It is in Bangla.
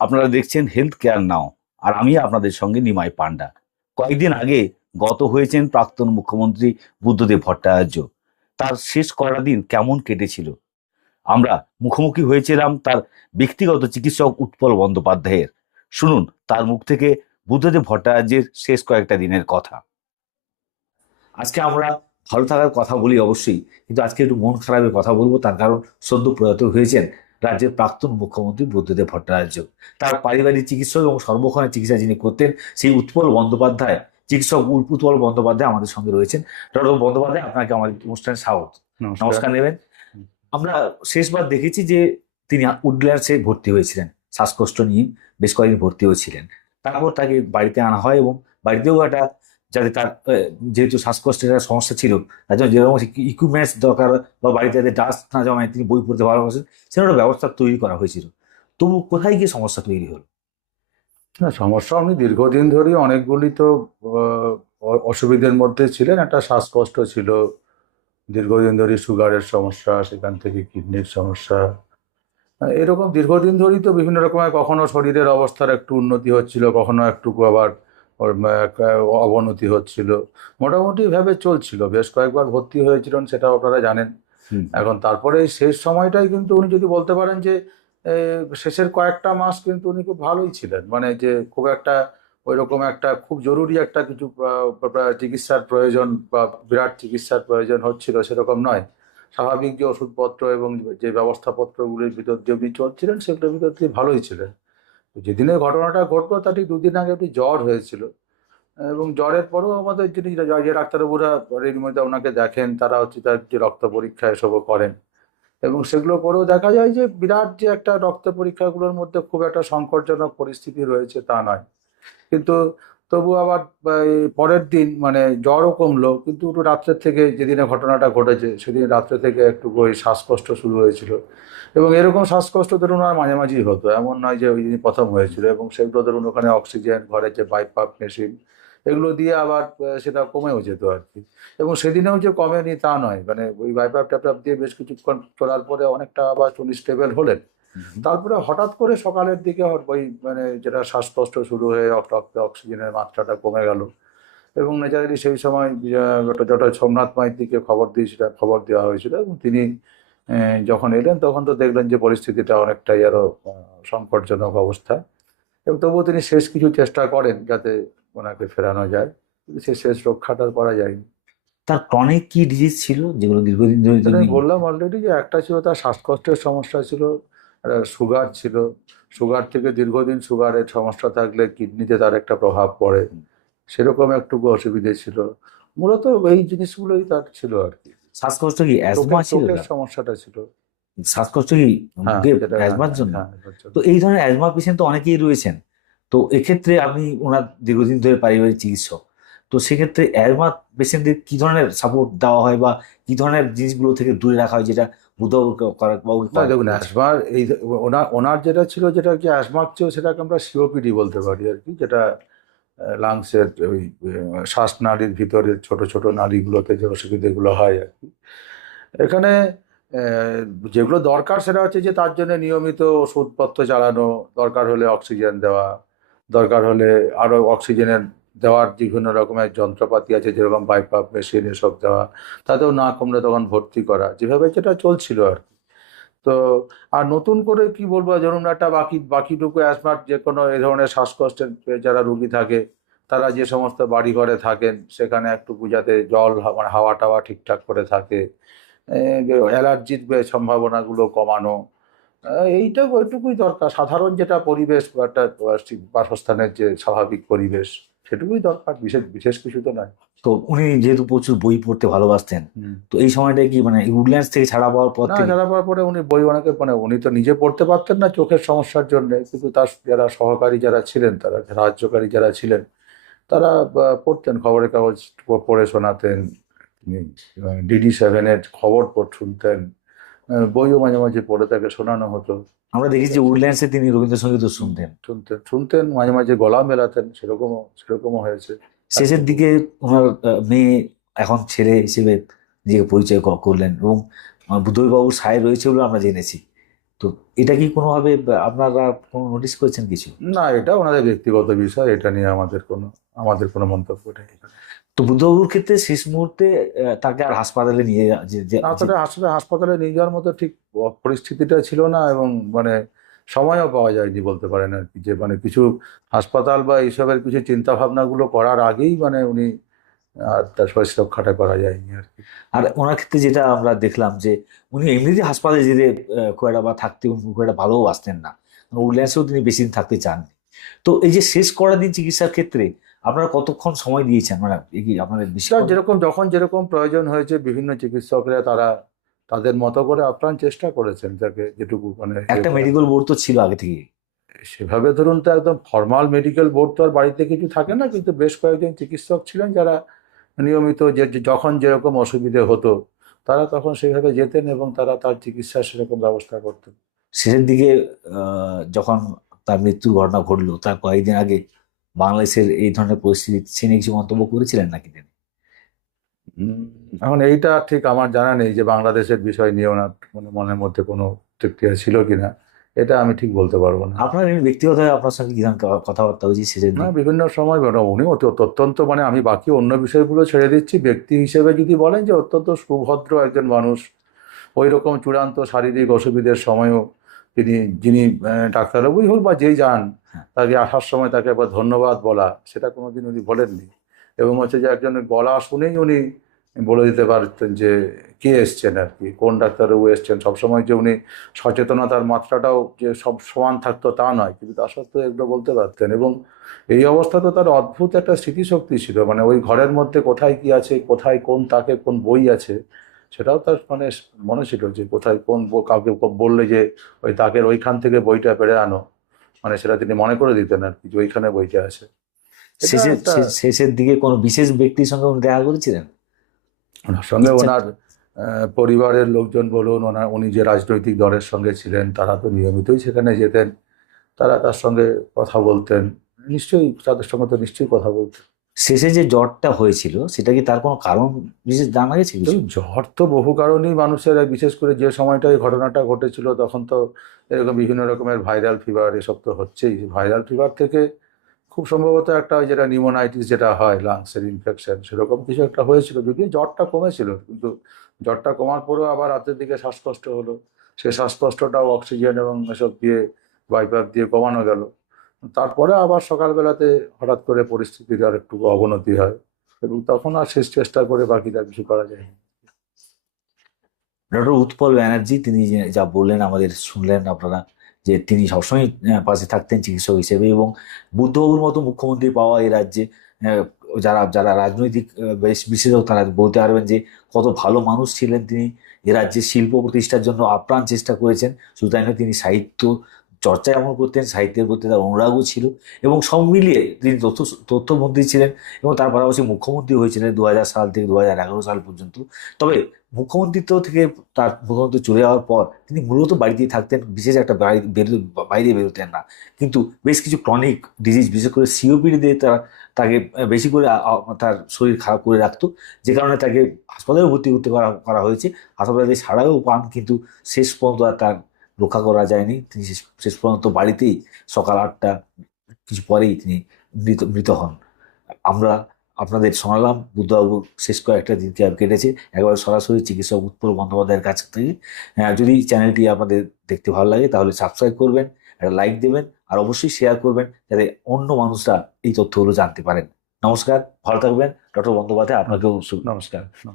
আপনারা দেখছেন হেলথ কেয়ার নাও আর আমি আপনাদের সঙ্গে নিমাই পান্ডা। কয়েকদিন আগে গত হয়েছেন প্রাক্তন মুখ্যমন্ত্রী বুদ্ধদেব ভট্টাচার্য। তার শেষ কয়টা দিন কেমন কেটেছিল? আমরা মুখোমুখি হয়েছিলাম তার ব্যক্তিগত চিকিৎসক উৎপল বন্দ্যোপাধ্যায়ের। শুনুন, তার মুখ থেকে বুদ্ধদেব ভট্টাচার্যের শেষ কয়েকটা দিনের কথা। আজকে আমরা ভালো থাকার কথা বলি অবশ্যই, কিন্তু আজকে একটু মন খারাপের কথা বলব, তার কারণ সদ্য প্রয়াত হয়েছেন রাজ্যের প্রাক্তন মুখ্যমন্ত্রী বুদ্ধদেব ভট্টাচার্য। তার পারিবারিক চিকিৎসক এবং সর্বক্ষণের চিকিৎসা যিনি করতেন সেই উৎপল বন্দ্যোপাধ্যায় চিকিৎসক উৎপল বন্দ্যোপাধ্যায় আমাদের সঙ্গে রয়েছেন। ডক্টর বন্দ্যোপাধ্যায় আপনাকে আমাদের অনুষ্ঠানে স্বাগত। নমস্কার। নেবেন। আমরা শেষবার দেখেছি যে তিনি উডল্যান্ডসে ভর্তি হয়েছিলেন শ্বাসকষ্ট নিয়ে বেশ কয়েকদিন ভর্তি হয়েছিলেন তারপর তাকে বাড়িতে আনা হয় এবং বাড়িতেও একটা যাতে তার যেহেতু শ্বাসকষ্টের একটা সমস্যা ছিল, তার জন্য যেরকম ইকুইপমেন্টস দরকার বা বাড়িতে যাতে ডাস্ট না জমায়, তিনি বই পড়তে ভালোবাসেন, সেরকম ব্যবস্থা তৈরি করা হয়েছিল। তবু কোথায় গিয়ে সমস্যা তৈরি হলো? না, সমস্যা আপনি দীর্ঘদিন ধরেই অনেকগুলি তো অসুবিধার মধ্যে ছিলেন। একটা শ্বাসকষ্ট ছিল, দীর্ঘদিন ধরে সুগারের সমস্যা, সেখান থেকে কিডনির সমস্যা। এরকম দীর্ঘদিন ধরেই তো বিভিন্ন রকমের, কখনো শরীরের অবস্থার একটু উন্নতি হচ্ছিল, কখনো একটু আবার ওর, অবনতি হচ্ছিল। মোটামুটি ভাবে চলছিল। বেশ কয়েকবার ভর্তি হয়েছিলেন সেটা আপনারা জানেন। এখন তারপরে শেষ সময়টাই কিন্তু উনি যদি বলতে পারেন যে শেষের কয়েকটা মাস কিন্তু উনি খুব ভালোই ছিলেন। মানে যে খুব একটা ওই রকম একটা খুব জরুরি একটা কিছু চিকিৎসার প্রয়োজন বা বিরাট চিকিৎসার প্রয়োজন হচ্ছিল সেরকম নয়। স্বাভাবিক যে ওষুধপত্র এবং যে ব্যবস্থাপত্রগুলির ভিতর দিয়ে উনি চলছিলেন সেগুলোর ভিতর দিয়ে ভালোই ছিলেন। তো যেদিনে ঘটনাটা ঘটলো তার ঠিক দুদিন আগে একটু জ্বর হয়েছিল। এবং জ্বরের পরেও আমাদের যিনি যে ডাক্তারবাবুরা মধ্যে ওনাকে দেখেন, তারা হচ্ছে তার যে রক্ত পরীক্ষা এসবও করেন। এবং সেগুলো পরেও দেখা যায় যে বিরাট যে একটা রক্ত পরীক্ষাগুলোর মধ্যে খুব একটা সংকটজনক পরিস্থিতি রয়েছে তা নয়। কিন্তু তবু আবার পরের দিন মানে জ্বরও কমলো, কিন্তু একটু রাত্রের থেকে যেদিনে ঘটনাটা ঘটেছে, সেদিন রাত্রে থেকে একটু ওই শ্বাসকষ্ট শুরু হয়েছিল। এবং এরকম শ্বাসকষ্ট ধরুন আর মাঝে মাঝেই হতো, এমন নয় যে ওই দিনই প্রথম হয়েছিল। এবং সেগুলো ধরুন ওখানে অক্সিজেন, ঘরে যে বাইপাপ মেশিন, এগুলো দিয়ে আবার সেটা কমেও যেত আর কি। এবং সেদিনেও যে কমেনি তা নয় মানে ওই বাইপাপ ট্যাপাপ দিয়ে বেশ কিছুক্ষণ চলার পরে অনেকটা আবার উনি স্টেবল হলেন। তারপরে হঠাৎ করে সকালের দিকে ওই মানে যেটা শ্বাসকষ্ট শুরু হয়ে রক্ত- অক্সিজেনের মাত্রাটা কমে গেল। এবং ন্যাচারালি সেই সময় ডক্টর সোমনাথ মাইর দিকে খবর দিয়েছিল খবর দেওয়া হয়েছিল এবং তিনি যখন এলেন তখন তো দেখলেন যে পরিস্থিতিটা অনেকটাই আরও আহ, সংকটজনক অবস্থা। এবং তবুও তিনি শেষ কিছু চেষ্টা করেন যাতে ওনাকে ফেরানো যায়। কিন্তু সে শেষ রক্ষাটা করা যায়নি। তার ক্রনিক কি ডিজিজ ছিল যেগুলো দীর্ঘদিন ধরে আমি বললাম অলরেডি যে একটা ছিল তার শ্বাসকষ্টের সমস্যা ছিল। সুগার ছিল। সুগার থেকে দীর্ঘদিন সুগারের সমস্যা থাকলে কিডনিতে তার একটা প্রভাব পড়ে। সেরকম একটু অসুবিধে ছিল। মূলত এই জিনিসগুলোই তার ছিল আর কি। শ্বাসকষ্ট কি অ্যাজমা ছিল সমস্যাটা ছিল। শ্বাসকষ্ট কি হ্যাঁ, অ্যাজমার হ্যাঁ, হ্যাঁ, জন্য। তো এই ধরনের অ্যাজমা পেশেন্ট তো অনেকেই রয়েছেন। তো এক্ষেত্রে আপনি ওনার দীর্ঘদিন ধরে পারিবারিক চিকিৎসক। তো সেক্ষেত্রে অ্যাজমা পেশেন্টদের কি ধরনের সাপোর্ট দেওয়া হয় বা কি ধরনের জিনিসগুলো থেকে দূরে রাখা হয় যেটা বুধবাবু করা করা- দেখুন অ্যাসমার এই ওনার ওনার যেটা ছিল যেটা কি অ্যাসমার চেয়েও সেটাকে আমরা সিওপিডি বলতে পারি আর কি যেটা লাংসের ওই আহ, শ্বাসনালীর ভিতরের ছোট ছোট নালীগুলোতে যে অসুবিধাগুলো হয় আর কি। এখানে যেগুলো দরকার সেটা হচ্ছে যে তার জন্য নিয়মিত ওষুধপত্র চালানো দরকার হলে অক্সিজেন দেওয়া দরকার হলে আরও অক্সিজেনের দেওয়ার বিভিন্ন রকমের যন্ত্রপাতি আছে, যেরকম বাইপাপ মেশিন এসব দেওয়া, তাতেও না কমলে তখন ভর্তি করা, যেভাবে যেটা চলছিল আর কি। তো, আর নতুন করে কি বলব, ধরুন একটা বাকি, বাকিটুকু অ্যাসমার যে কোনো এ ধরনের শ্বাসকষ্টের যারা রুগী থাকে, তারা যে সমস্ত বাড়ি ঘরে থাকেন, সেখানে একটু যাতে জল মানে হাওয়া টাওয়া ঠিকঠাক করে থাকে অ্যালার্জির সম্ভাবনাগুলো কমানো এইটা ওইটুকুই দরকার। সাধারণ যেটা পরিবেশ, একটা বাসস্থানের যে স্বাভাবিক পরিবেশ। সেটুকুই দরকার বিশেষ বিশেষ কিছু তো নয়। তো উনি যেহেতু প্রচুর বই পড়তে ভালোবাসতেন তো এই সময়টা কি মানে উডল্যান্ডস থেকে ছাড়া পাওয়ার পর ছাড়া পাওয়ার পরে উনি বই অনেকে মানে উনি তো নিজে পড়তে পারতেন না চোখের সমস্যার জন্য কিন্তু তার যারা সহকারী যারা ছিলেন তারা সাহায্যকারী যারা ছিলেন তারা পড়তেন খবরের কাগজ পড়ে শোনাতেন ডিডি সেভেনের খবর পড় শুনতেন বইও মাঝে মাঝে পড়ে তাকে শোনানো হতো। আমরা দেখেছি যে উডল্যান্ডসে তিনি রবীন্দ্রসঙ্গীত শুনতেন। শুনতেন শুনতেন মাঝে মাঝে গলা মেলাতেন সেরকমও সেরকমও হয়েছে। শেষের দিকে ওনার মেয়ে এখন ছেলে হিসেবে নিজেকে পরিচয় করলেন এবং বুদ্ধবাবুর সায় রয়েছে বলে আমরা জেনেছি। তো তো এটা কি কোনোভাবে আপনারা কোনো নোটিস করেছেন কিছু? না এটা ওনাদের ব্যক্তিগত বিষয় এটা নিয়ে আমাদের কোনো আমাদের কোনো মন্তব্য নেই। তো বুদ্ধবাবুর ক্ষেত্রে শেষ মুহূর্তে তাকে আর হাসপাতালে নিয়ে তাহলে আসলে হাসপাতালে নিয়ে যাওয়ার মতো ঠিক পরিস্থিতিটা ছিল না এবং মানে সময়ও পাওয়া যায়নি বলতে পারেন আর কি। যে মানে কিছু হাসপাতাল বা এইসবের কিছু চিন্তা ভাবনাগুলো করার আগেই মানে উনি আর তার শরীর রক্ষাটা করা যায়নি আর কি। আর ওনার ক্ষেত্রে যেটা আমরা দেখলাম যে উনি এমনিতে হাসপাতালে যেতে খুব একটা বা থাকতে খুব একটা ভালোও আসতেন না। উডল্যান্ডসেও তিনি বেশি দিন থাকতে চাননি। তো এই যে শেষ করা দিন চিকিৎসার ক্ষেত্রে আপনারা কতক্ষণ সময় দিয়েছেন? মানে কি আপনাদের বেশি যেরকম যখন যেরকম প্রয়োজন হয়েছে বিভিন্ন চিকিৎসকরা তারা তাদের মতো করে আপ্রাণ চেষ্টা করেছেন তাকে যেটুকু মানে একটা মেডিকেল বোর্ড তো ছিল আগে থেকে সেভাবে ধরুন তো একদম ফর্মাল মেডিকেল বোর্ড তো আর বাড়িতে কিছু থাকে না কিন্তু বেশ কয়েকজন চিকিৎসক ছিলেন যারা নিয়মিত যে যখন যেরকম অসুবিধে হতো তারা তখন সেভাবে যেতেন এবং তারা তার চিকিৎসার সেরকম ব্যবস্থা করতেন। শেষের দিকে যখন তার মৃত্যুর ঘটনা ঘটলো তার কয়েকদিন আগে বাংলাদেশের এই ধরনের পরিস্থিতি নিয়ে কিছু মন্তব্য করেছিলেন নাকি তিনি? এখন এইটা ঠিক আমার জানা নেই যে বাংলাদেশের বিষয় নিয়ে ওনার মানে মনের মধ্যে কোনো প্রতিক্রিয়া ছিল কিনা এটা আমি ঠিক বলতে পারব না। আপনার এমনি ব্যক্তিগতভাবে আপনার সঙ্গে কি ধরনের কথাবার্তা হয়েছে শেষের না বিভিন্ন সময় মানে উনি অত- অত্যন্ত মানে আমি বাকি অন্য বিষয়গুলো ছেড়ে দিচ্ছি। ব্যক্তি হিসেবে যদি বলেন যে অত্যন্ত সুভদ্র একজন মানুষ ওই রকম চূড়ান্ত শারীরিক অসুবিধের সময়ও তিনি যিনি ডাক্তারবাবুই হোক বা যেই যান হ্যাঁ। তাকে আসার সময় তাকে একবার ধন্যবাদ বলা সেটা কোনোদিন উনি বলেননি। এবং হচ্ছে যে একজনের গলা শুনেই উনি বলে দিতে পারতেন যে কে এসছেন আর কি কোন ডাক্তারবাবু এসছেন। সবসময় যে উনি সচেতনতার মাত্রাটাও যে সব সমান থাকতো তা নয় কিন্তু তা সত্ত্বেও এগুলো বলতে পারতেন। এবং এই অবস্থা তো তার অদ্ভুত একটা স্মৃতিশক্তি ছিল মানে ওই ঘরের মধ্যে কোথায় কি আছে কোথায় কোন তাকে কোন বই আছে সেটাও তার মানে মনে ছিল যে কোথায় কোন কাউকে বললে যে ওই তাকের ওইখান থেকে বইটা পেরে আনো। মানে সেটা তিনি মনে করে দিতেন আর কি যে ওইখানে বইটা আছে। শেষের শেষের দিকে কোনো বিশেষ ব্যক্তির সঙ্গে উনি দেখা করেছিলেন? ওনার সঙ্গে ওনার পরিবারের লোকজন বলুন ওনার উনি যে রাজনৈতিক দলের সঙ্গে ছিলেন তারা তো নিয়মিতই সেখানে যেতেন। তারা তার সঙ্গে কথা বলতেন। নিশ্চয়ই তাদের সঙ্গে তো নিশ্চয়ই কথা বলতেন। শেষে যে জ্বরটা হয়েছিল, সেটা কি তার কোনো কারণ বিশেষ জানা গেছে জ্বর তো বহু কারণেই মানুষের বিশেষ করে যে সময়টা এই ঘটনাটা ঘটেছিল, তখন তো এরকম বিভিন্ন রকমের ভাইরাল ফিভার এসব তো হচ্ছেই। ভাইরাল ফিভার থেকে খুব সম্ভবত একটা ওই যেটা নিউমোনাইটিস যেটা হয় লাংসের ইনফেকশন সেরকম কিছু একটা হয়েছিল। যদিও জ্বরটা কমেছিল, কিন্তু জ্বরটা কমার পরেও আবার রাতের দিকে শ্বাসকষ্ট হলো। সেই শ্বাসকষ্টটাও অক্সিজেন এবং এসব দিয়ে বাইপাপ দিয়ে কমানো গেল। তারপরে আবার সকালবেলাতে হঠাৎ করে পরিস্থিতির আর একটু অবনতি হয় এবং তখন আর শেষ চেষ্টা করে বাকিটা কিছু করা যায় ডক্টর উৎপল ব্যানার্জি, তিনি যা বললেন, আমাদের শুনলেন আপনারা, যে তিনি সবসময় পাশে থাকতেন চিকিৎসক হিসেবে এবং বুদ্ধবাবুর মতো মুখ্যমন্ত্রী পাওয়া এই রাজ্যে যারা যারা রাজনৈতিক বেশ- বিশেষজ্ঞ, তারা বলতে পারবেন যে কত ভালো মানুষ ছিলেন তিনি। এ রাজ্যে শিল্প প্রতিষ্ঠার জন্য আপ্রাণ চেষ্টা করেছেন, শুধু তাই তিনি সাহিত্য চর্চা এমন করতেন, সাহিত্যের প্রতি তার অনুরাগও ছিল এবং সব মিলিয়ে তিনি তথ্য, তথ্যমন্ত্রী ছিলেন এবং তার পাশাপাশি মুখ্যমন্ত্রী হয়েছিলেন দু হাজার সাল থেকে দু হাজার এগারো সাল পর্যন্ত। তবে মুখ্যমন্ত্রিত্ব থেকে তার মুখ্যমন্ত্রী চলে যাওয়ার পর তিনি মূলত বাড়িতেই থাকতেন, বিশেষ একটা বাইরে বেরোতেন না। কিন্তু বেশ কিছু ক্রনিক ডিজিজ বিশেষ করে সিওপিডি দিয়ে তার, তাকে বেশি করে তার শরীর খারাপ করে রাখতো, যে কারণে তাকে হাসপাতালে ভর্তি করতে করা করা হয়েছে। হাসপাতালে ছাড়াও পান, কিন্তু শেষ পর্যন্ত তার রক্ষা করা যায়নি তিনি শেষ পর্যন্ত বাড়িতেই সকাল আটটা কিছু পরেই তিনি মৃত মৃত হন। আমরা আপনাদের শোনালাম বুদ্ধবাবুর শেষ কয়েকটা দিন কীভাবে কেটেছে একবার সরাসরি চিকিৎসক উৎপল বন্দ্যোপাধ্যায়ের কাছ থেকে। আহ, যদি চ্যানেলটি আপনাদের দেখতে ভালো লাগে তাহলে সাবস্ক্রাইব করবেন একটা লাইক দেবেন আর অবশ্যই শেয়ার করবেন যাতে অন্য মানুষরা এই তথ্যগুলো জানতে পারেন। নমস্কার ভালো থাকবেন ডক্টর বন্দ্যোপাধ্যায় আপনাকেও নমস্কার।